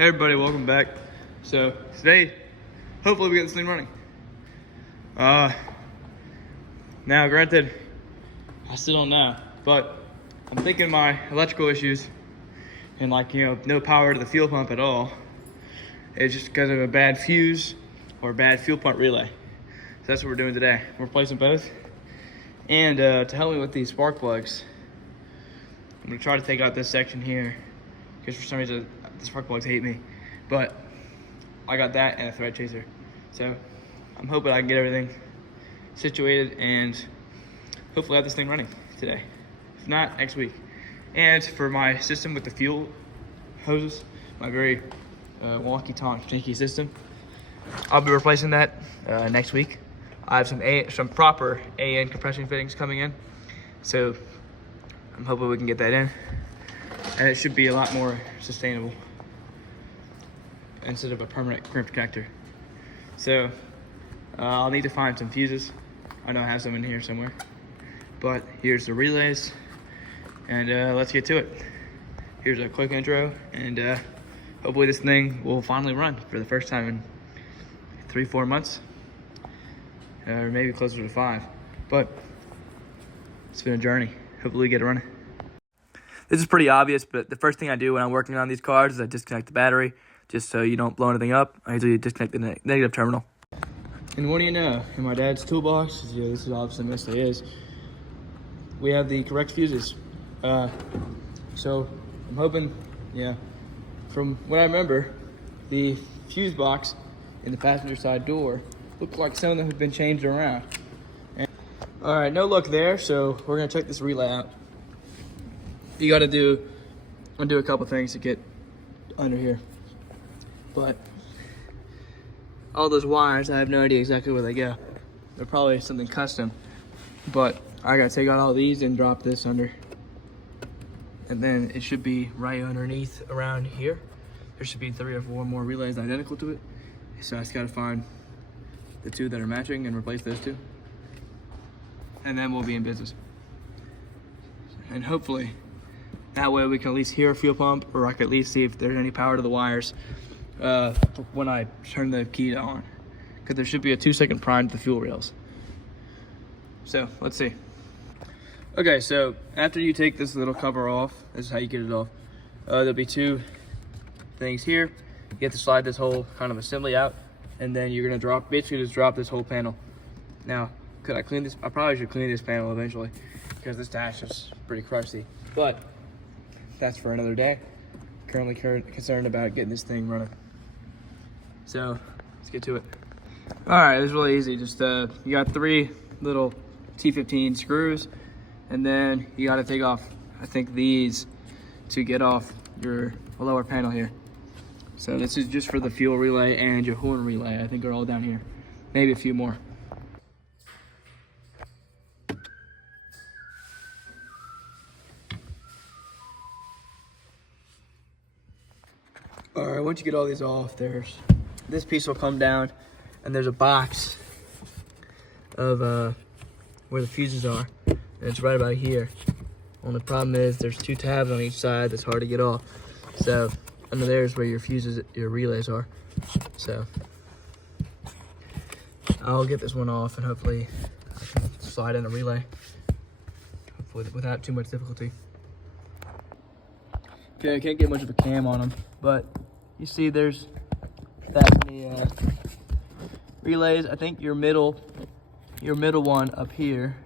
Hey everybody, welcome back. So today, hopefully we get this thing running. Now granted, I still don't know, but I'm thinking my electrical issues and no power to the fuel pump at all is just because of a bad fuse or bad fuel pump relay. So that's what we're doing today. We're replacing both. And to help me with these spark plugs, I'm gonna try to take out this section here because for some reason the spark plugs hate me. But I got that and a thread chaser. So I'm hoping I can get everything situated and hopefully have this thing running today. If not, next week. And for my system with the fuel hoses, my very wonky tanky system, I'll be replacing that next week. I have some proper AN compression fittings coming in, so I'm hoping we can get that in, and it should be a lot more sustainable instead of a permanent crimp connector. So I'll need to find some fuses. I know I have some in here somewhere, but here's the relays, and let's get to it. Here's a quick intro, and hopefully this thing will finally run for the first time in 3-4 months, or maybe closer to 5. But it's been a journey. Hopefully we get it running. This is pretty obvious, but the first thing I do when I'm working on these cars is I disconnect the battery, just so you don't blow anything up. I usually disconnect the negative terminal. And what do you know? In my dad's toolbox, this is obviously mostly is, we have the correct fuses. So I'm hoping, from what I remember, the fuse box in the passenger side door looked like some of them have been changed around. All right, no luck there, so we're gonna check this relay out. You gotta undo a couple things to get under here. But all those wires, I have no idea exactly where they go. They're probably something custom, but I gotta take out all these and drop this under. And then it should be right underneath around here. There should be 3 or 4 more relays identical to it. So I just gotta find the 2 that are matching and replace those 2. And then we'll be in business. And hopefully, that way we can at least hear a fuel pump, or I can at least see if there's any power to the wires when I turn the key on. Because there should be a 2-second prime to the fuel rails. So, let's see. Okay, so after you take this little cover off, this is how you get it off. There'll be 2 things here. You have to slide this whole kind of assembly out, and then you're gonna basically just drop this whole panel. Now, could I clean this? I probably should clean this panel eventually, because this dash is pretty crusty. But that's for another day. Currently concerned about getting this thing running. So let's get to it. All right, it's really easy. Just you got 3 little T15 screws, and then you got to take off, I think, these to get off your lower panel here. So this is just for the fuel relay and your horn relay. I think they're all down here. Maybe a few more. All right, once you get all these off, this piece will come down, and there's a box of where the fuses are, and it's right about here. Only problem is there's 2 tabs on each side that's hard to get off. So under there is where your fuses, your relays are. So I'll get this one off, and hopefully I can slide in a relay, hopefully without too much difficulty. Okay, I can't get much of a cam on them, but you see there's that many relays. I think your middle one up here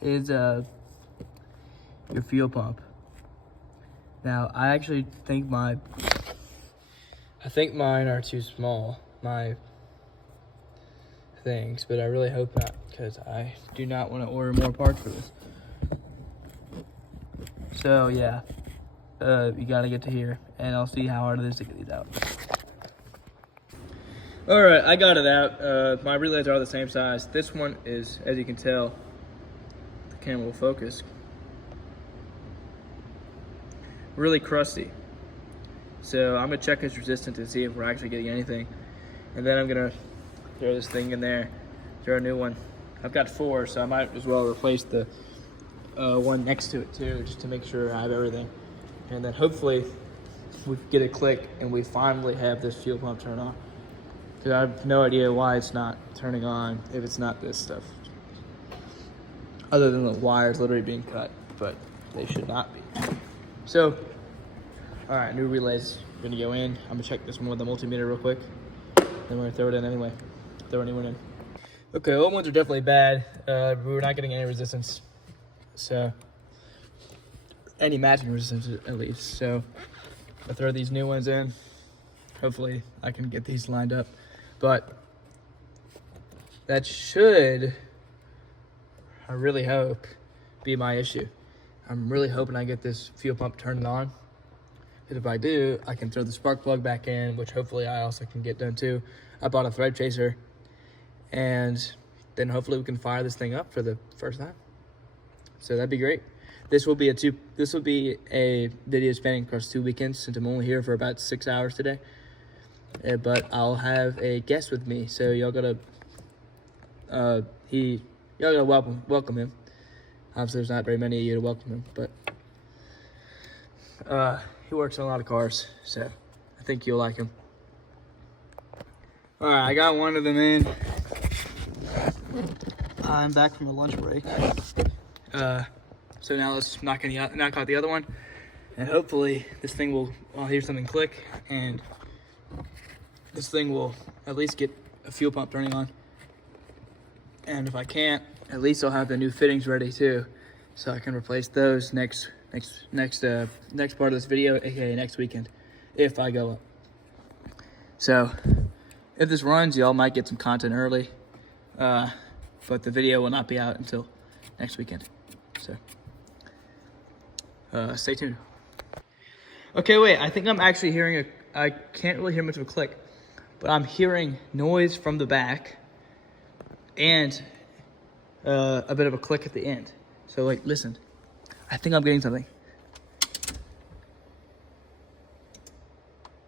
is your fuel pump. Now, I actually think mine are too small, my things, but I really hope not, because I do not want to order more parts for this. So yeah, you gotta get to here, and I'll see how hard it is to get these out. All right, I got it out. My relays are the same size. This one is, as you can tell, the camera will focus, really crusty. So I'm gonna check its resistance to see if we're actually getting anything. And then I'm gonna throw this thing in there, throw a new one. I've got 4, so I might as well replace the one next to it too, just to make sure I have everything. And then hopefully we get a click and we finally have this fuel pump turn on. Because I have no idea why it's not turning on if it's not this stuff. Other than the wires literally being cut, but they should not be. So, all right, new relays gonna go in. I'm gonna check this one with the multimeter real quick. Then we're gonna throw it in anyway. Throw anyone in. Okay, old ones are definitely bad. We were not getting any resistance. So, any matching resistance at least. So, I'll throw these new ones in. Hopefully, I can get these lined up. But that should, I really hope, be my issue. I'm really hoping I get this fuel pump turned on. Because if I do, I can throw the spark plug back in, which hopefully I also can get done too. I bought a thread chaser, and then hopefully we can fire this thing up for the first time. So that'd be great. This will be a video spanning across 2 weekends, since I'm only here for about 6 hours today. But I'll have a guest with me, so y'all gotta welcome him. Obviously, there's not very many of you to welcome him, but he works on a lot of cars, so I think you'll like him. All right, I got one of them in. I'm back from a lunch break. So now let's knock out the other one, and hopefully this thing will. I'll hear something click, and this thing will at least get a fuel pump turning on. And if I can't, at least I'll have the new fittings ready too, so I can replace those next part of this video, aka next weekend, if I go up. So if this runs, y'all might get some content early, but the video will not be out until next weekend. So stay tuned. Okay, wait. I think I'm actually hearing I can't really hear much of a click, but I'm hearing noise from the back and a bit of a click at the end. So, like, listen. I think I'm getting something.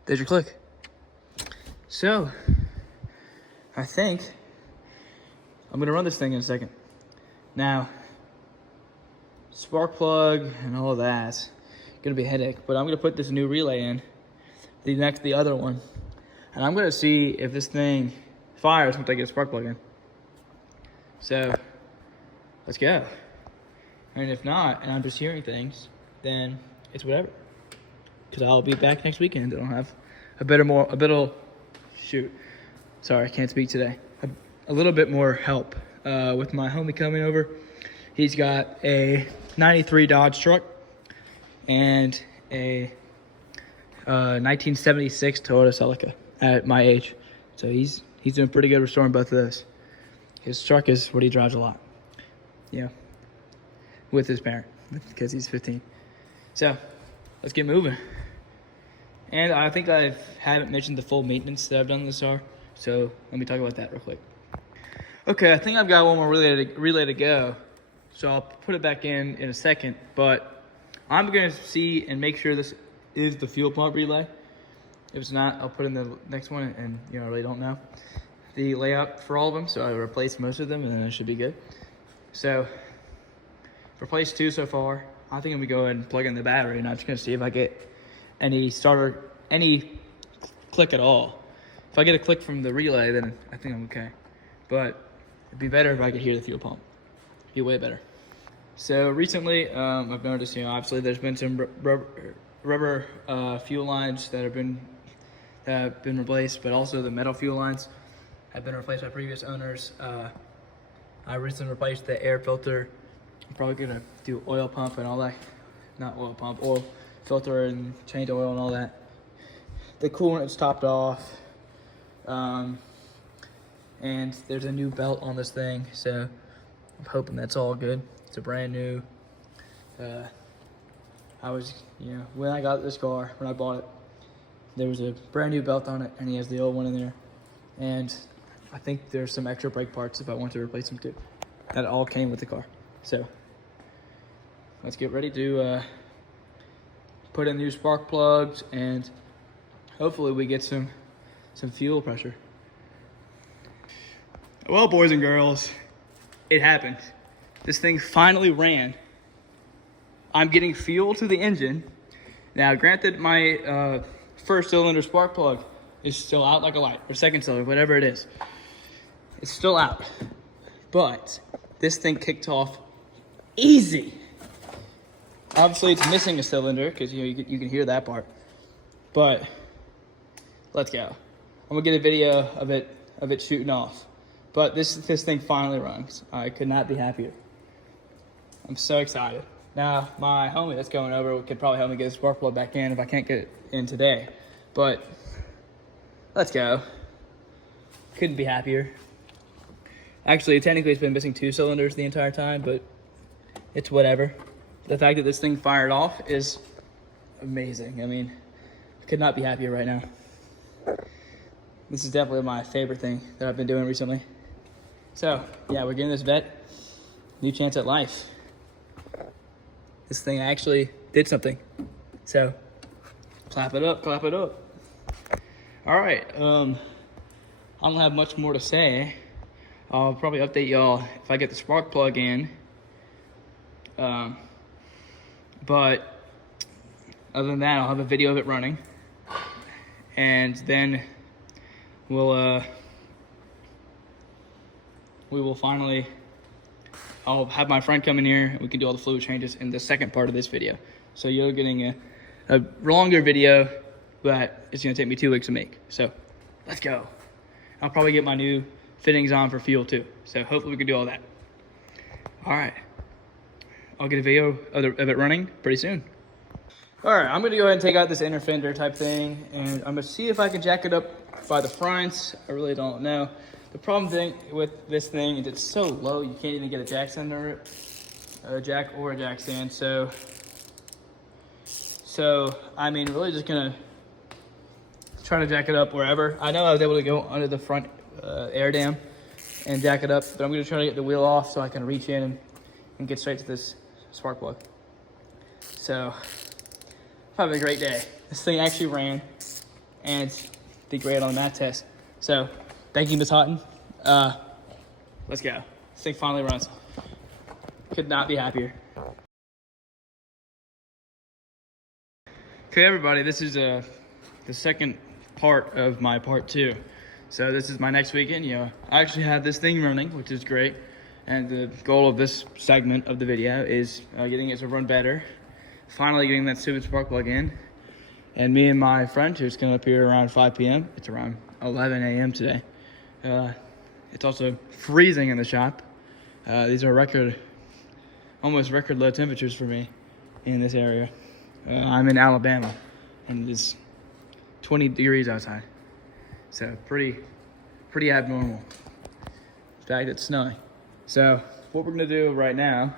There's your click. So, I think I'm going to run this thing in a second. Now, spark plug and all of that, going to be a headache, but I'm going to put this new relay in, the other one, and I'm going to see if this thing fires once I get a spark plug in. So, let's go. And if not, and I'm just hearing things, then it's whatever. Because I'll be back next weekend and I'll have a little bit more help with my homie coming over. He's got a 93 Dodge truck and a 1976 Toyota Celica at my age. So he's doing pretty good restoring both of those. His truck is what he drives a lot. Yeah. With his parent, because he's 15. So, let's get moving. And I think I haven't mentioned the full maintenance that I've done on this car, so let me talk about that real quick. Okay, I think I've got one more relay to go, so I'll put it back in a second, but I'm going to see and make sure this is the fuel pump relay. If it's not, I'll put in the next one, and I really don't know the layout for all of them, so I replaced most of them, and then it should be good. So, replaced 2 so far. I think I'm gonna go ahead and plug in the battery, and I'm just gonna see if I get any click at all. If I get a click from the relay, then I think I'm okay. But it'd be better if I could hear the fuel pump. It'd be way better. So recently, I've noticed, obviously there's been some rubber fuel lines that have been replaced, but also the metal fuel lines have been replaced by previous owners. I recently replaced the air filter. I'm probably gonna do oil pump and all that. Not oil pump, oil filter and change oil and all that. The coolant is topped off. And there's a new belt on this thing, so I'm hoping that's all good. It's a brand new. When I got this car, when I bought it, there was a brand new belt on it, and he has the old one in there. And I think there's some extra brake parts if I want to replace them too. That all came with the car. So let's get ready to put in new spark plugs, and hopefully we get some fuel pressure. Well, boys and girls, it happened. This thing finally ran. I'm getting fuel to the engine, Now, granted, my first cylinder spark plug is still out like a light, or second cylinder, whatever it is. It's still out, but this thing kicked off easy. Obviously, it's missing a cylinder because you can hear that part. But let's go. I'm gonna get a video of it shooting off. But this thing finally runs. I could not be happier. I'm so excited. Now, my homie that's going over could probably help me get the spark plug back in if I can't get it in today. But let's go. Couldn't be happier. Actually, technically, it's been missing 2 cylinders the entire time, but it's whatever. The fact that this thing fired off is amazing. I mean, I could not be happier right now. This is definitely my favorite thing that I've been doing recently. So, yeah, we're getting this Vette. New chance at life. This thing actually did something. So, clap it up, clap it up. All right, I don't have much more to say. I'll probably update y'all if I get the spark plug in. But other than that, I'll have a video of it running. And then we will finally, I'll have my friend come in here and we can do all the fluid changes in the second part of this video. So you're getting a longer video, but it's gonna take me 2 weeks to make. So let's go. I'll probably get my new fittings on for fuel too. So hopefully we can do all that. All right, I'll get a video of it running pretty soon. All right, I'm gonna go ahead and take out this inner fender type thing, and I'm gonna see if I can jack it up by the front. I really don't know. The problem thing with this thing is it's so low, you can't even get a jack stand under it, a jack or a jack stand. So I mean, really just gonna try to jack it up wherever. I know I was able to go under the front air dam and jack it up, but I'm gonna try to get the wheel off so I can reach in and get straight to this spark plug. So, having a great day. This thing actually ran and did great on that test. So, thank you, Ms. Houghton. Let's go. This thing finally runs. Could not be happier. Okay, everybody, this is the second part of my part 2. So this is my next weekend. I actually have this thing running, which is great. And the goal of this segment of the video is getting it to run better. Finally getting that stupid spark plug in. And me and my friend, who's going to appear around 5 p.m. It's around 11 a.m. today. It's also freezing in the shop. These are almost record low temperatures for me in this area. I'm in Alabama, and it is 20 degrees outside. So pretty abnormal. In fact, it's snowing. So what we're gonna do right now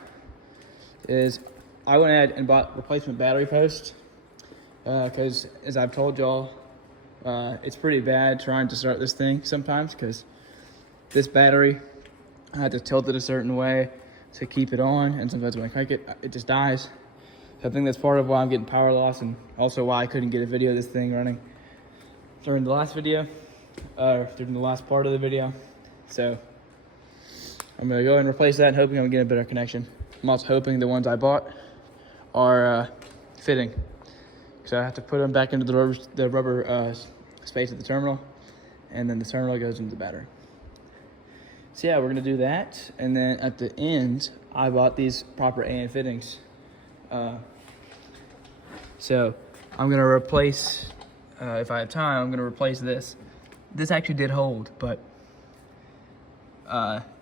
is I went ahead and bought replacement battery posts because as I've told y'all, it's pretty bad trying to start this thing sometimes because this battery, I had to tilt it a certain way to keep it on, and sometimes when I crank it, it just dies. So I think that's part of why I'm getting power loss, and also why I couldn't get a video of this thing running during the last video, during the last part of the video. So I'm gonna go ahead and replace that, and hoping I'm gonna get a better connection. I'm also hoping the ones I bought are fitting, so I have to put them back into the rubber space at the terminal, and then the terminal goes into the battery. So yeah, we're gonna do that, and then at the end, I bought these proper AN fittings. So I'm gonna replace, if I have time, I'm gonna replace this. This actually did hold, but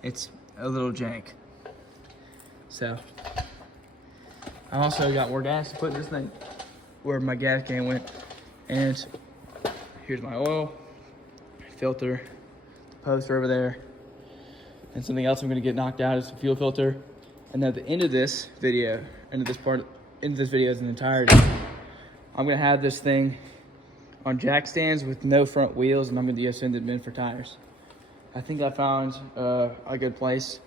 it's a little jank. So I also got more gas to put in this thing where my gas can went, and here's my oil filter, the poster over there, and something else I'm gonna get knocked out is the fuel filter. And at the end of this video, into this video is an entirety, I'm gonna have this thing on jack stands with no front wheels, and I'm gonna send it in for tires. I think I found a good place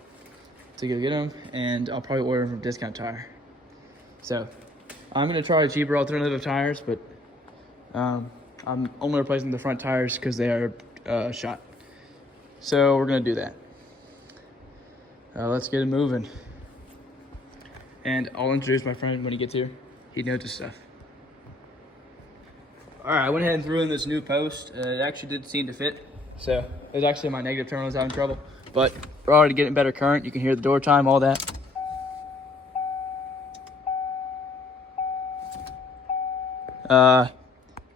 to go get them, and I'll probably order them from Discount Tire. So I'm gonna try a cheaper alternative of tires, but I'm only replacing the front tires because they are shot. So we're gonna do that. Let's get it moving. And I'll introduce my friend when he gets here. He knows his stuff. All right, I went ahead and threw in this new post. It actually did seem to fit. So it was actually my negative terminal was having trouble, but we're already getting better current. You can hear the door chime, all that.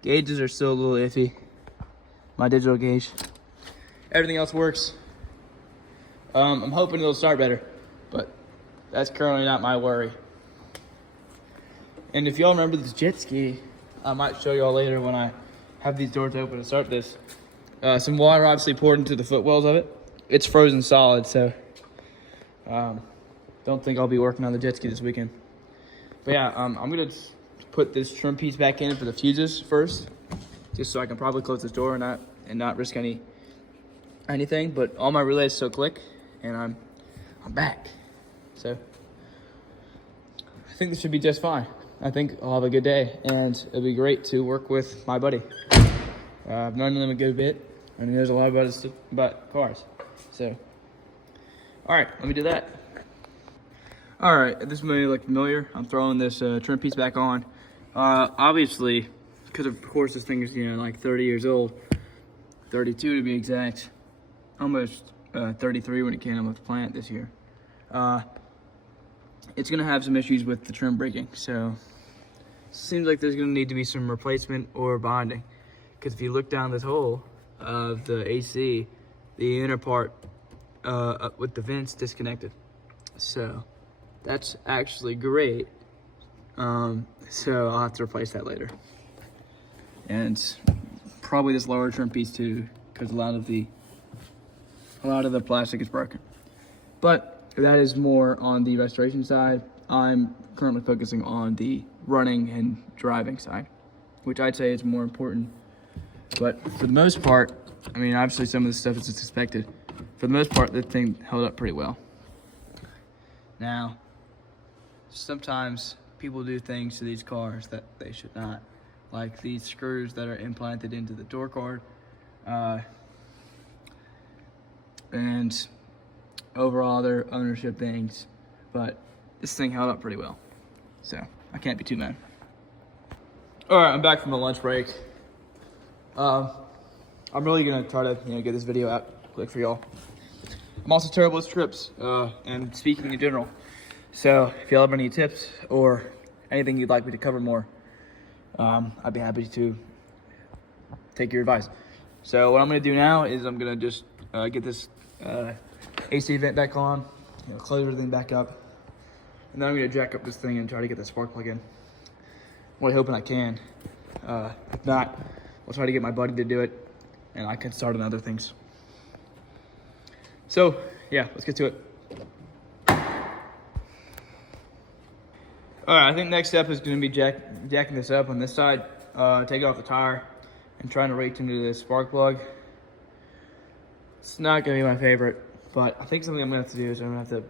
Gauges are still a little iffy. My digital gauge. Everything else works. I'm hoping it'll start better, but that's currently not my worry. And if y'all remember this jet ski, I might show y'all later when I have these doors open to start this. Some water obviously poured into the footwells of it. It's frozen solid, so don't think I'll be working on the jet ski this weekend. But yeah, I'm gonna put this trim piece back in for the fuses first, just so I can probably close this door and not risk anything. But all my relays still click, and I'm back. So I think this should be just fine. I think I'll have a good day, and it'll be great to work with my buddy. I've known him a good bit, and he knows a lot about cars. So, all right, let me do that. All right, this may look familiar. I'm throwing this trim piece back on. Obviously, because of course this thing is like 30 years old, 32 to be exact, almost 33 when it came off the plant this year. It's gonna have some issues with the trim breaking, so seems like there's gonna need to be some replacement or bonding. Because if you look down this hole of the AC, the inner part with the vents disconnected. So that's actually great. So I'll have to replace that later. And probably this lower trim piece too, because a lot of the plastic is broken. But that is more on the restoration side. I'm currently focusing on the running and driving side, which I'd say is more important. But for the most part, I mean, obviously some of the stuff is expected. For the most part, the thing held up pretty well. Now, sometimes people do things to these cars that they should not, like these screws that are implanted into the door card. And overall other ownership things, but this thing held up pretty well, so I can't be too mad. All right, I'm back from the lunch break. I'm really gonna try to get this video out quick for y'all. I'm also terrible at scripts and speaking in general, so if y'all have any tips or anything you'd like me to cover more, I'd be happy to take your advice. So what I'm gonna do now is I'm gonna just get this AC vent back on, close everything back up, and then I'm gonna jack up this thing and try to get the spark plug in. I'm really hoping I can. If not, I'll try to get my buddy to do it, and I can start on other things. So yeah, let's get to it. All right, I think next step is gonna be jacking this up on this side, taking off the tire, and trying to reach into the spark plug. It's not gonna be my favorite, but I think something I'm gonna have to do is I'm gonna have to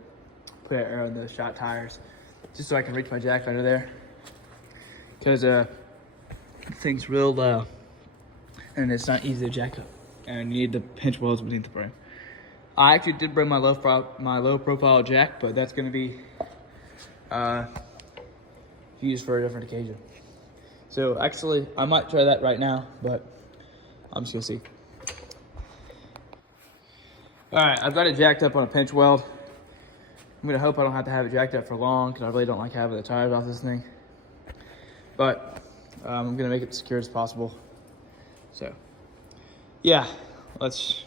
put air on the shot tires just so I can reach my jack under there. Because the thing's real low and it's not easy to jack up, and you need the pinch welds beneath the frame. I actually did bring my low profile jack, but that's gonna be used for a different occasion. So actually, I might try that right now, but I'm just gonna see. All right, I've got it jacked up on a pinch weld. I'm gonna hope I don't have to have it jacked up for long, because I really don't like having the tires off this thing. But I'm gonna make it as secure as possible. So yeah, let's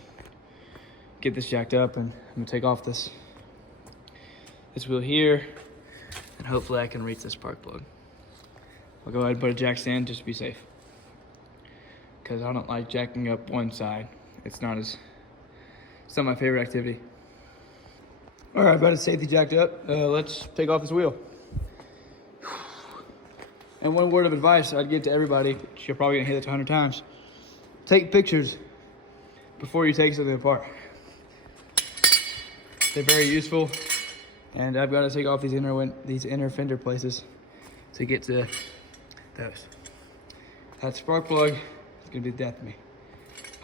get this jacked up, and I'm gonna take off this wheel here, and hopefully I can reach this spark plug. I'll go ahead and put a jack stand just to be safe, because I don't like jacking up one side. It's not my favorite activity. All right, I've got it safety jacked up. Let's take off this wheel. And one word of advice I'd give to everybody, which you're probably gonna hear this 100 times: take pictures before you take something apart. They're very useful, and I've got to take off these inner fender places to get to those. That spark plug is gonna be death to me.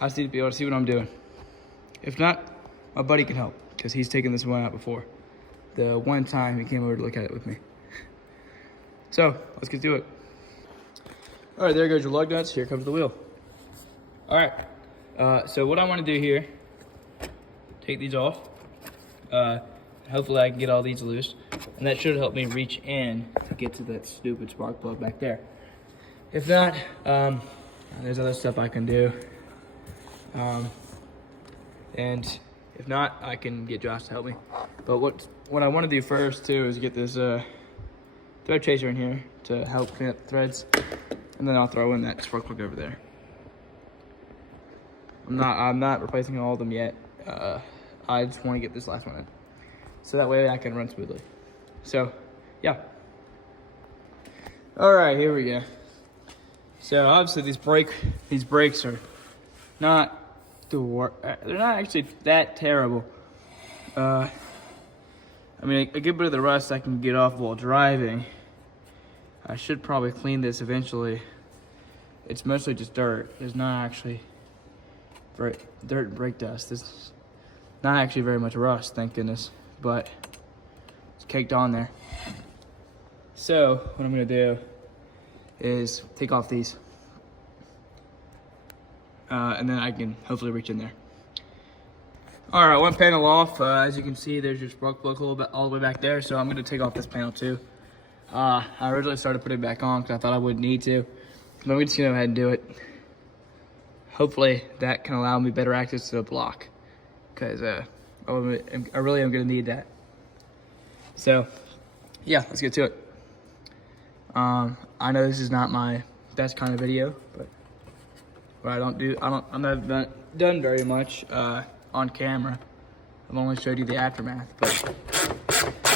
I just need to be able to see what I'm doing. If not, my buddy can help, because he's taken this one out before. The one time he came over to look at it with me. So let's get to it. All right, there goes your lug nuts. Here comes the wheel. All right, so what I want to do here, take these off. Hopefully I can get all these loose. And that should help me reach in to get to that stupid spark plug back there. If not, there's other stuff I can do. And if not, I can get Josh to help me. But what I want to do first too is get this thread chaser in here to help clean up the threads. And then I'll throw in that spark plug over there. I'm not replacing all of them yet. I just want to get this last one in, so that way I can run smoothly. So, yeah. All right, here we go. So obviously these brakes are not they're not actually that terrible. I mean, a good bit of the rust I can get off while driving. I should probably clean this eventually. It's mostly just dirt. There's not actually dirt and brake dust. There's not actually very much rust, thank goodness, but it's caked on there. So what I'm gonna do is take off these, and then I can hopefully reach in there. All right, one panel off. As you can see, there's your spark plug all the way back there, so I'm gonna take off this panel too. I originally started putting it back on because I thought I wouldn't need to, but we're just gonna go ahead and do it. Hopefully that can allow me better access to the block, because I really am gonna need that. So yeah, let's get to it. I know this is not my best kind of video, but I'm not done very much on camera. I've only showed you the aftermath, but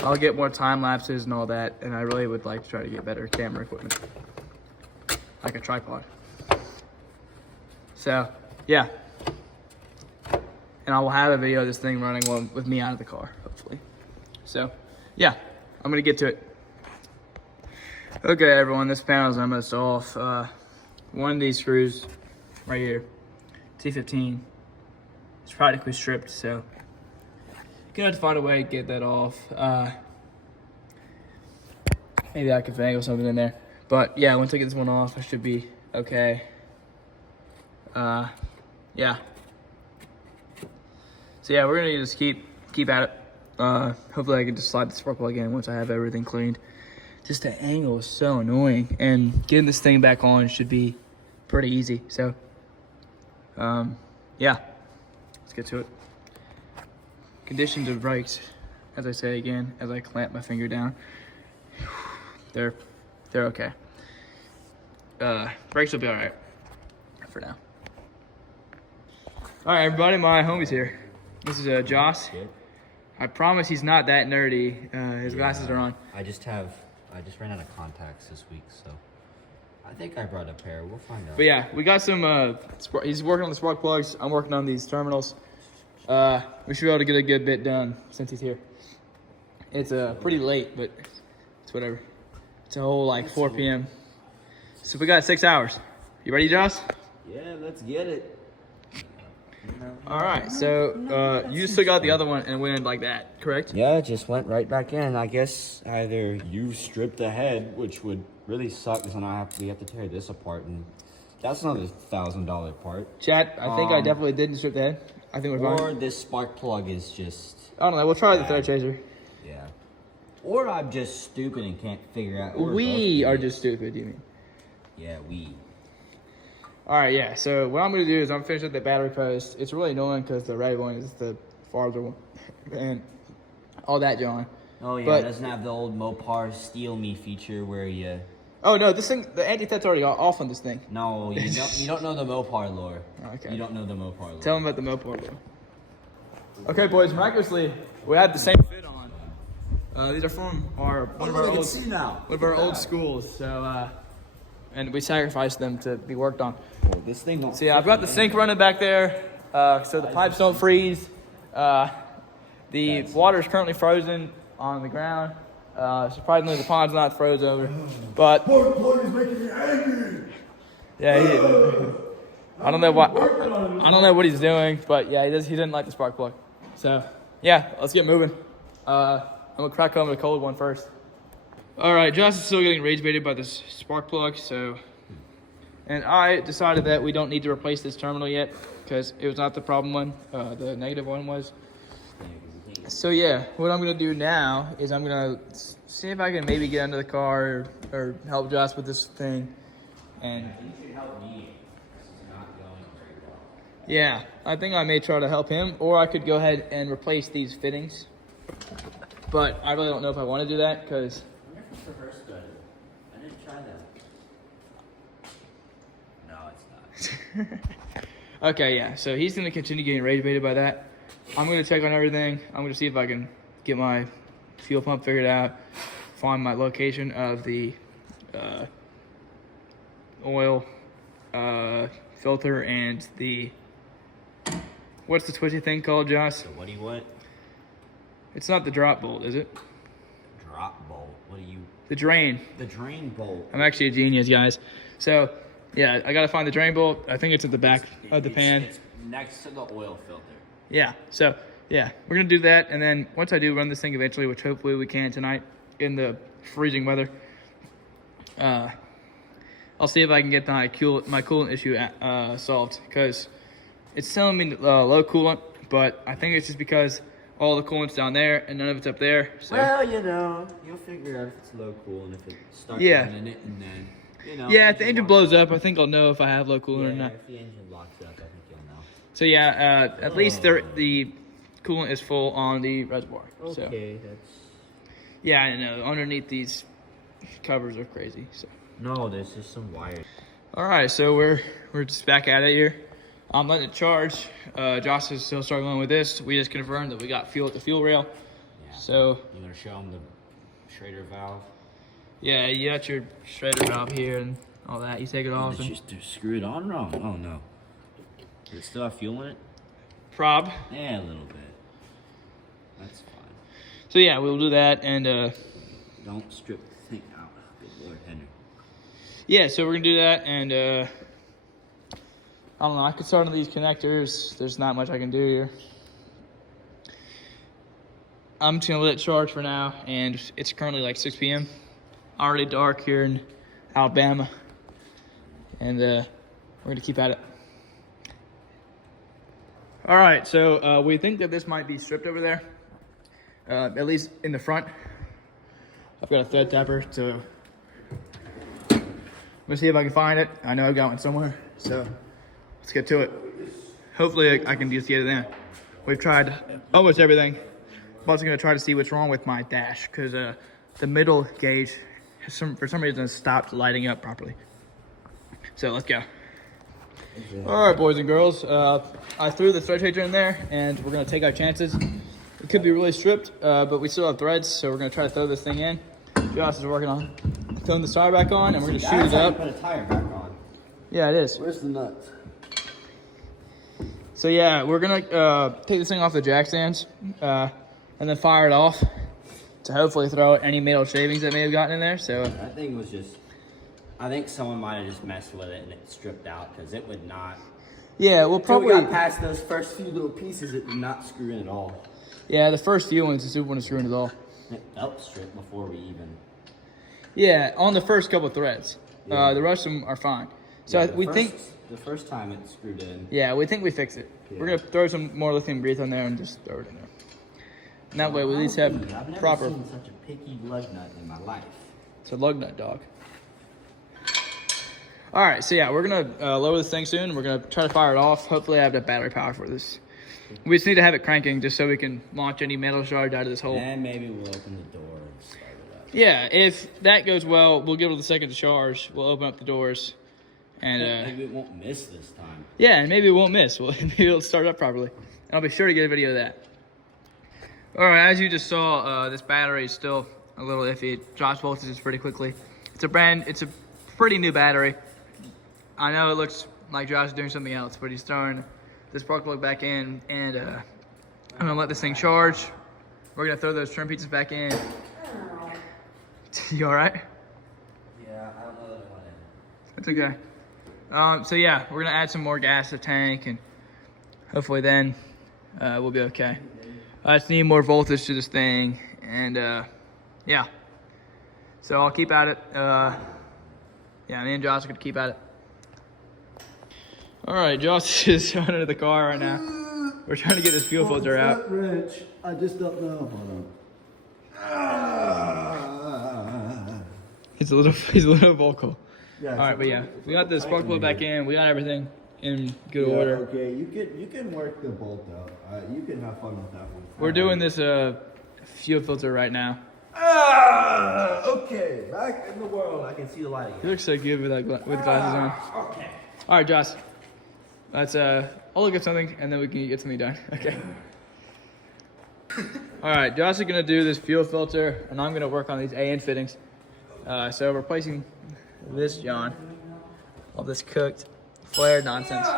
I'll get more time lapses and all that, and I really would like to try to get better camera equipment, like a tripod. So, yeah. And I will have a video of this thing running with me out of the car, hopefully. So, yeah, I'm gonna get to it. Okay, everyone, this panel is almost off. One of these screws right here, T15, it's practically stripped, so gonna have to find a way to get that off. Maybe I can finagle something in there. But yeah, once I get this one off, I should be okay. Yeah. So yeah, we're gonna just keep at it. Hopefully I can just slide the spark plug in once I have everything cleaned. Just the angle is so annoying, and getting this thing back on should be pretty easy. So, yeah, let's get to it. Conditions of brakes, as I say again, as I clamp my finger down, they're okay. Brakes will be all right for now. All right, everybody, my homie's here. This is Josh. I promise he's not that nerdy. His glasses are on. I just ran out of contacts this week, so I think I brought a pair. We'll find out. But yeah, we got some, he's working on the spark plugs. I'm working on these terminals. We should be able to get a good bit done since he's here. It's pretty late, but it's whatever. It's a whole like 4 p.m. So we got 6 hours. You ready, Josh? Yeah, let's get it. All right, so you still got the other one and went in like that, correct? Yeah, it just went right back in. I guess either you stripped the head, which would really suck because then we have to tear this apart, and that's another $1,000 part. Chat, I think I definitely didn't strip the head. I think we're fine. Or this spark plug is just... I don't know, we'll try the thread chaser. Yeah. Or I'm just stupid and can't figure out... We are just stupid, you mean? Yeah, we. All right, yeah, so what I'm gonna do is I'm finishing the battery post. It's really annoying because the red one is the farther one and all that, John. Oh yeah, it doesn't have the old Mopar steal me feature where you... Oh no, this thing, the anti-theft's already off on this thing. No, you don't know the Mopar lore. Okay. You don't know the Mopar lore. Tell them about the Mopar lore. Okay, boys, miraculously, we had the same fit on. These are from one of our old schools, so and we sacrificed them to be worked on. Well, this thing won't... So yeah, I've got the sink running back there, so the pipes don't freeze. The water is currently frozen on the ground. Surprisingly, the pond's not froze over, but Plug is making me angry. yeah, I don't know what he's doing, but yeah, he didn't like the spark plug. So yeah, let's get moving. I'm gonna crack on with a cold one first. All right, Josh is still getting rage baited by this spark plug, so And I decided that we don't need to replace this terminal yet because it was not the problem one. The negative one was. So yeah, what I'm gonna do now is I'm gonna see if I can maybe get under the car or help Josh with this thing. And You should help me. This is not going very well. yeah, I think I may try to help him, or I could go ahead and replace these fittings. But I really don't know if I want to do that because. I wonder if it's reverse good. I didn't try that. No, it's not. Okay, yeah. So he's gonna continue getting rage baited by that. I'm gonna check on everything. I'm gonna see if I can get my fuel pump figured out, find my location of the oil filter and the what's the twitchy thing called, Josh? So what do you want? It's not the drop bolt, is it? Drop bolt. What do you? The drain. The drain bolt. I'm actually a genius, guys. So yeah, I gotta find the drain bolt. I think it's at the back of the pan. It's next to the oil filter. Yeah, so yeah, we're gonna do that, and then once I do run this thing eventually, which hopefully we can tonight in the freezing weather, I'll see if I can get my coolant issue solved, because it's telling me low coolant, but I think it's just because all the coolant's down there and none of it's up there. So Well, you know, you'll figure out if it's low cool and if it starts running it, and then you know. yeah, if the engine blows up, I think I'll know if I have low coolant or not. If the engine locks up, I think you'll know. So yeah, at least the coolant is full on the reservoir. So Okay, that's. yeah, I know underneath these covers are crazy. So No, there's just some wires. all right, so we're just back at it here. I'm letting it charge. Josh is still struggling with this. We just confirmed that we got fuel at the fuel rail. Yeah. So You gonna show them the Schrader valve? yeah, you got your Schrader valve here and all that. You take it off and screw it on wrong. Oh no. Does it still have fuel in it? prob. Yeah, a little bit. That's fine. So yeah, we'll do that, and Don't strip the thing out. Good Lord, Henry. yeah, so we're gonna do that, and I don't know. I could start on these connectors. There's not much I can do here. I'm just gonna let it charge for now, and it's currently like 6 p.m. Already dark here in Alabama, and we're gonna keep at it. All right, so we think that this might be stripped over there, at least in the front. I've got a thread tapper, so I'm gonna see if I can find it. I know I've got one somewhere, so let's get to it. Hopefully I can just get it in. We've tried almost everything. I'm also gonna try to see what's wrong with my dash, because the middle gauge has for some reason stopped lighting up properly. So let's go. All right, boys and girls. I threw the thread changer in there, and we're gonna take our chances. It could be really stripped, but we still have threads, so we're gonna try to throw this thing in. Josh is working on throwing the tire back on, and we're gonna shoot it up. Put a tire back on. Yeah, it is. Where's the nuts? So yeah, we're gonna take this thing off the jack stands, and then fire it off to hopefully throw out any metal shavings that may have gotten in there. So That thing was just. I think someone might have just messed with it and it stripped out because it would not. yeah, we'll Until we probably got past those first few little pieces, it did not screw in at all. yeah the first few ones the super one is screwing it all. It felt stripped before we even. Yeah, on the first couple threads. Yeah. The rest of them are fine. So Yeah, we think. The first time it screwed in. Yeah, we think we fixed it. We're gonna throw some more lithium grease on there and just throw it in there. And that way we at least have I've never proper. seen such a picky lug nut in my life. It's a lug nut, dog. All right, so yeah, we're gonna lower this thing soon. We're gonna try to fire it off. Hopefully, I have the battery power for this. We just need to have it cranking just so we can launch any metal shards out of this hole. And maybe we'll open the door and start it up. Yeah, if that goes well, we'll give it a second to charge. We'll open up the doors, and Maybe it won't miss this time. yeah, and maybe it won't miss. Well, maybe it'll start up properly. And I'll be sure to get a video of that. All right, as you just saw, this battery is still a little iffy. It drops voltages pretty quickly. It's a pretty new battery. I know it looks like Josh is doing something else, but he's throwing this spark plug back in, and I'm gonna let this thing charge. We're gonna throw those trim pieces back in. You all right? Yeah, I don't know that I want it. That's okay. So yeah, we're gonna add some more gas to the tank, and hopefully then we'll be okay. I just need more voltage to this thing, and yeah. So I'll keep at it. Yeah, me and Josh are gonna keep at it. All right, Josh is under the car right now. We're trying to get this fuel filter out. Wrench. I just don't know. He's a little vocal. Yeah, All right, but yeah, we got the spark plug back in. We got everything in good order. Okay, you can work the bolt out. You can have fun with that one. We're doing this fuel filter right now. Okay, back in the world, I can see the light He again. looks so good with glasses on. Okay. All right, Josh. Let's I'll look at something and then we can get something done. Okay. All right, Josh is gonna do this fuel filter, and I'm gonna work on these AN fittings. So replacing this John, all this cooked, flared nonsense.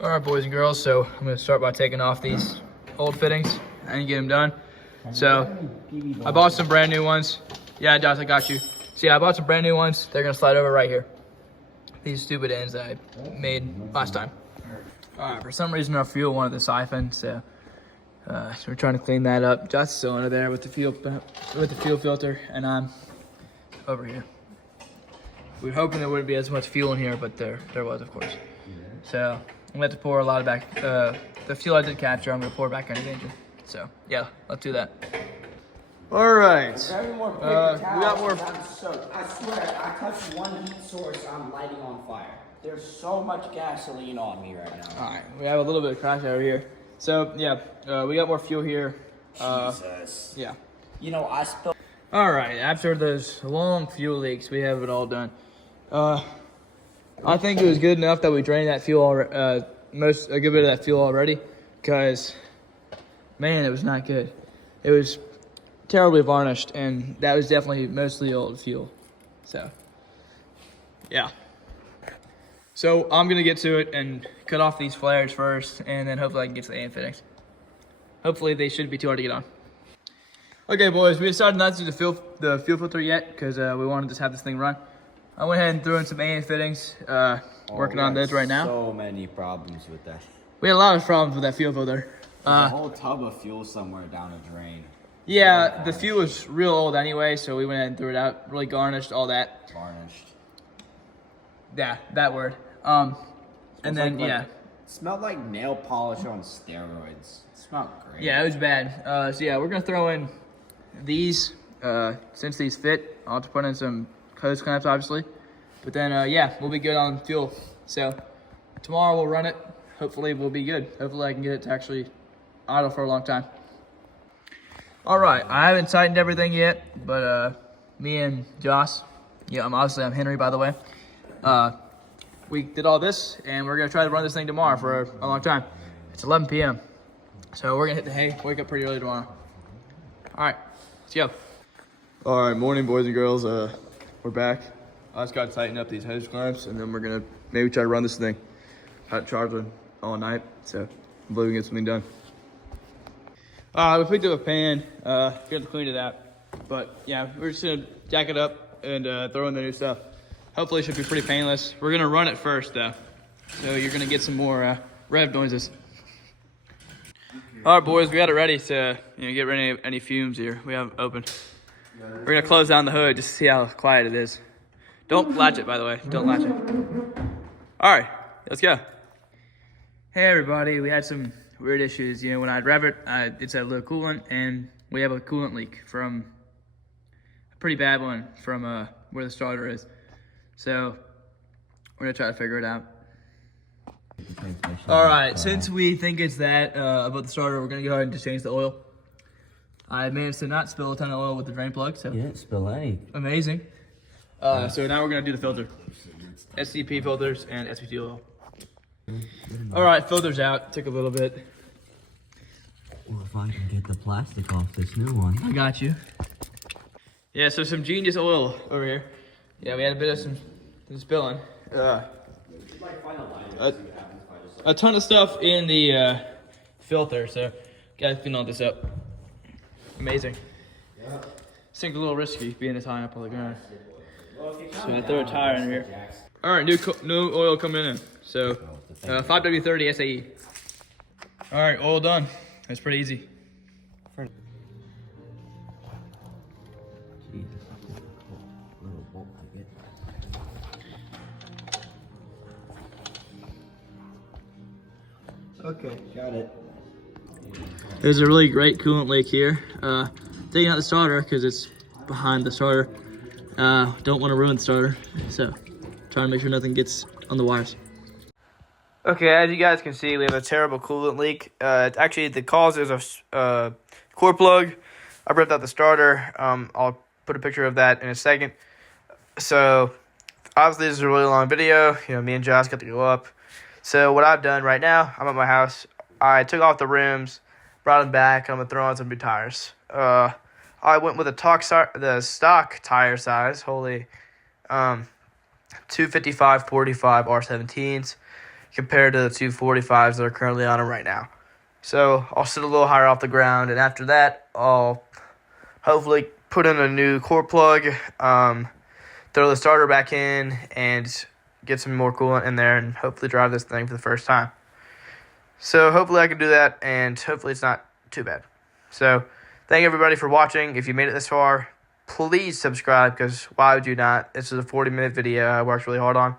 All right, boys and girls. So I'm gonna start by taking off these old fittings and get them done. So I bought some brand new ones. Yeah, Josh, I got you. So yeah, I bought some brand new ones. They're gonna slide over right here. These stupid ends that I made last time. All right, for some reason our fuel wanted the siphon, so we're trying to clean that up. Josh is still under there with the fuel filter, and I'm over here. We were hoping there wouldn't be as much fuel in here, but there was, of course. So I'm gonna have to pour a lot of back. The fuel I did capture, I'm gonna pour back into the engine. So yeah, let's do that. All right. Very more we got more. I'm soaked. I swear, I touched one heat source, I'm lighting on fire. There's so much gasoline on me right now. All right, we have a little bit of crash over here. So yeah, we got more fuel here. Jesus. Yeah. You know, I spilled. All right, after those long fuel leaks, we have it all done. I think it was good enough that we drained that fuel, a good bit of that fuel already, because, man, it was not good. It was terribly varnished, and that was definitely mostly old fuel. So, yeah. So I'm gonna get to it and cut off these flares first, and then hopefully I can get to the AN fittings. Hopefully they shouldn't be too hard to get on. Okay, boys, we decided not to do the fuel filter yet because we wanted to just have this thing run. I went ahead and threw in some AN fittings, working on those right now. So many problems with that. We had a lot of problems with that fuel filter. There's a whole tub of fuel somewhere down a drain. Yeah, the fuel was real old anyway, so we went ahead and threw it out. Really garnished, all that. Varnished. Yeah, that word. And then, yeah. Smelled like nail polish on steroids. It smelled great. Yeah, it was bad. So yeah, we're gonna throw in these, since these fit. I'll have to put in some hose clamps, obviously. But then, yeah, we'll be good on fuel. So tomorrow we'll run it. Hopefully we'll be good. Hopefully I can get it to actually idle for a long time. All right, I haven't tightened everything yet, but me and Josh, yeah, I'm Henry, by the way. We did all this, and we're gonna try to run this thing tomorrow for a long time. It's 11 p.m. So we're gonna hit the hay, wake up pretty early tomorrow. All right, let's go. All right, morning, boys and girls. We're back. I just gotta tighten up these hose clamps, and then we're gonna maybe try to run this thing. Had charging all night, so hopefully we can get something done. We picked up a pan, gonna clean it out. But yeah, we're just gonna jack it up and throw in the new stuff. Hopefully it should be pretty painless. We're gonna run it first though. So you're gonna get some more rev noises. All right, boys, we got it ready to get rid of any fumes here. We have it open. We're gonna close down the hood just to see how quiet it is. Don't latch it, by the way. Don't latch it. All right, let's go. Hey everybody, we had some weird issues. When I'd rev it, it said low coolant, and we have a coolant leak from a pretty bad one from where the starter is. So we're gonna try to figure it out. All right, since we think it's that about the starter, we're gonna go ahead and just change the oil. I managed to not spill a ton of oil with the drain plug, so You didn't spill any. amazing. So now we're gonna do the filter. SCP filters and SPT oil. All right, filter's out. Took a little bit. Well, if I can get the plastic off this new one. I got you. Yeah, so some genius oil over here. Yeah, we had a bit of some spilling. A ton of stuff in the filter, so gotta clean all this up. Amazing. Seems a little risky being a tie up on the ground. So I throw a tire in here. All right, new oil coming in. So 5W30 SAE. All right, oil done. That's pretty easy. Okay, got it. There's a really great coolant leak here. Taking out the starter because it's behind the starter. Don't want to ruin the starter, so trying to make sure nothing gets on the wires. Okay, as you guys can see, we have a terrible coolant leak. Actually, the cause is a core plug. I ripped out the starter. I'll put a picture of that in a second. So, obviously, this is a really long video. You know, me and Josh got to go up. So, what I've done right now, I'm at my house. I took off the rims, brought them back, and I'm going to throw on some new tires. I went with the stock tire size, 255 45 R17s, compared to the 245s that are currently on them right now. So, I'll sit a little higher off the ground, and after that, I'll hopefully put in a new core plug, throw the starter back in, and get some more coolant in there, and hopefully drive this thing for the first time. So hopefully I can do that, and hopefully it's not too bad. So thank everybody for watching. If you made it this far, please subscribe, because why would you not? This is a 40-minute video I worked really hard on.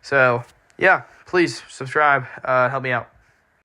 So yeah, please subscribe. Help me out.